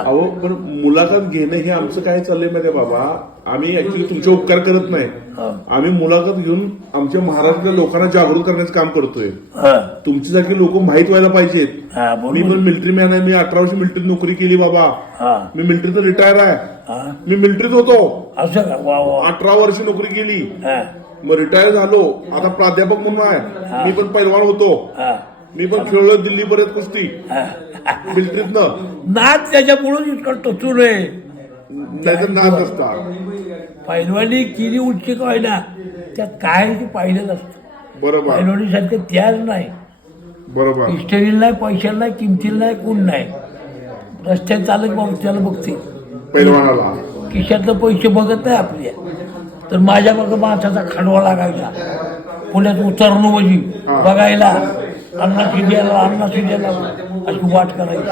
अहो पण मुलाखत घेणं हे आमचं काय चाललंय माहिती बाबा, आम्ही ऍक्च्युली तुमचे उपकार करत नाही. आम्ही मुलाखत घेऊन आमच्या महाराष्ट्रातल्या लोकांना जागृत करण्याचं काम करतोय. तुमच्यासारखी लोक माहित व्हायला पाहिजेत. मी पण मिलिटरी मॅन आहे. मी 18 वर्ष मिलिटरीत नोकरी केली बाबा. मी मिलिटरीत रिटायर आहे. मी मिलिटरीत होतो. 18 वर्ष नोकरी केली. मग रिटायर झालो. आता प्राध्यापक म्हणून आहे. मी पण पैलवान होतो. मी पण खेळलो दिल्लीपर्यंत कुस्ती मिलिटरीतनं. नाच त्याच्यामुळे करतो तू रे, नाहीतर नाच नसता. पैलवानी किती उच्च काय ना त्यात काय ते पाहिलं नसतं. बरोबर पैलवानी सारखं त्याच नाही. बरोबर हिस्टरीला नाही, पैशाला नाही, किमतीला नाही, कोण नाही. रस्त्यात चालक बाबा त्याला बघते, पैलवानाला खिशातलं पैसे बघत नाही आपल्या. तर माझ्या बघा माणसाचा खांडवा लागायचा पुण्यात उतरणं म्हणजे बघायला, अन्नाची द्यायला अशी वाट करायची.